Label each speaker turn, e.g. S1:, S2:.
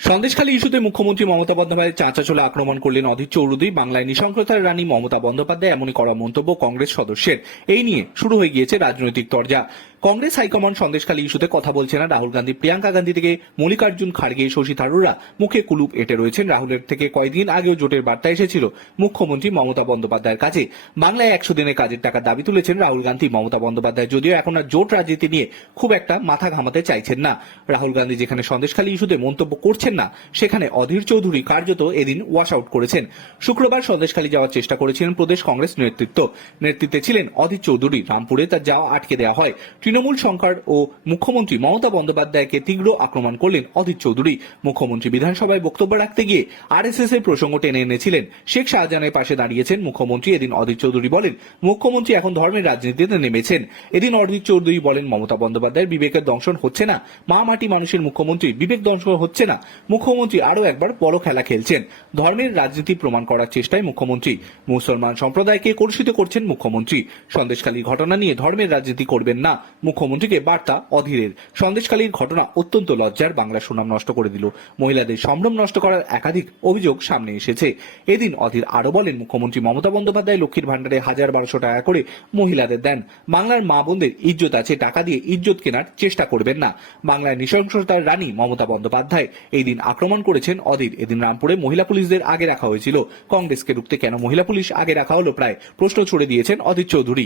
S1: সন্দেশখালী ইস্যুতে মুখ্যমন্ত্রী মমতা বন্দ্যোপাধ্যায়ের চাঁচাচলে আক্রমণ করলেন অধীর চৌধুরী বাংলায় নিঃসংক্রতার রানী মমতা বন্দ্যোপাধ্যায় এমনই করা মন্তব্য কংগ্রেস সদস্যের। এই নিয়ে শুরু হয়ে গিয়েছে রাজনৈতিক তরজা। কংগ্রেস হাইকমান্ড সন্দেশখালী ইস্যুতে কথা বলছে না রাহুল গান্ধী। প্রিয়াঙ্কা গান্ধী থেকে মল্লিকার্জুন খাড়গে শশী থারুররা মুখে কুলুপ এঁটে রয়েছেন। রাহুলের থেকে কয়েকদিন আগেও জোটের বার্তা এসেছিল মুখ্যমন্ত্রী মমতা বন্দ্যোপাধ্যায়ের কাছে। বাংলায় একশো দিনের কাজের টাকা দাবি তুলেছেন রাহুল গান্ধী। মমতা বন্দ্যোপাধ্যায় যদিও এখন আর জোট রাজনীতি নিয়ে খুব একটা মাথা ঘামাতে চাইছেন না। রাহুল গান্ধী যেখানে সন্দেশখালী ইস্যুতে মন্তব্য করছেন না, সেখানে অধীর চৌধুরী কার্যত এদিন ওয়াশ আউট করেছেন। শুক্রবার সন্দেশখালী যাওয়ার চেষ্টা করেছিলেন প্রদেশ কংগ্রেস নেতৃত্ব। নেতৃত্বে ছিলেন অধীর চৌধুরী। রামপুরে তার যাওয়া আটকে দেওয়া হয়। তৃণমূল সরকার ও মুখ্যমন্ত্রী মমতা বন্দ্যোপাধ্যায়কে তীব্র আক্রমণ করলেন অধীর চৌধুরী। মুখ্যমন্ত্রী বিধানসভায় বক্তব্য রাখতে গিয়ে আরএসএস এর প্রসঙ্গ টেনে এনেছিলেন। শেখ শাহজাহানের পাশে দাঁড়িয়েছেন মুখ্যমন্ত্রী। এদিন অধীর চৌধুরী বলেন, মুখ্যমন্ত্রী এখন ধর্মের রাজনীতিতে নেমেছেন। এদিন অধীর চৌধুরী বলেন, মমতা বন্দ্যোপাধ্যায়ের বিবেকের দংশন হচ্ছে না। মা মাটি মানুষের মুখ্যমন্ত্রী বিবেক দংশন হচ্ছে না। মুখ্যমন্ত্রী আরও একবার বড় খেলা খেলছেন। ধর্মের রাজনীতি প্রমাণ করার চেষ্টায় মুখ্যমন্ত্রী। মুসলমান সম্প্রদায়কে কলুষিত করছেন মুখ্যমন্ত্রী। সন্দেশখালীর ঘটনা নিয়ে ধর্মের রাজনীতি করবেন না। মুখ্যমন্ত্রীকে বার্তা অধীরের। সন্দেশখালীর ঘটনা অত্যন্ত লজ্জার বাংলা সুনাম নষ্ট করে দিল। মহিলাদের সম্ভ্রম নষ্ট করার একাধিক অভিযোগ সামনে এসেছে। এদিন অধীর আরও বলেন, মুখ্যমন্ত্রী মমতা বন্দ্যোপাধ্যায় লক্ষ্মীর ভান্ডারে হাজার বারোশো টাকা করে মহিলাদের দেন। বাংলার মা বোনদের ইজ্জত আছে, টাকা দিয়ে ইজ্জত কেনার চেষ্টা করবেন না। বাংলায় নৃশংসতার রানী মমতা বন্দ্যোপাধ্যায় এই দিন আক্রমণ করেছেন অধীর। এদিন রামপুরে মহিলা পুলিশদের আগে রাখা হয়েছিল। কংগ্রেসকে রুখতে কেন মহিলা পুলিশ আগে রাখা হলো প্রায়। প্রশ্ন ছুড়ে দিয়েছেন অধীর চৌধুরী।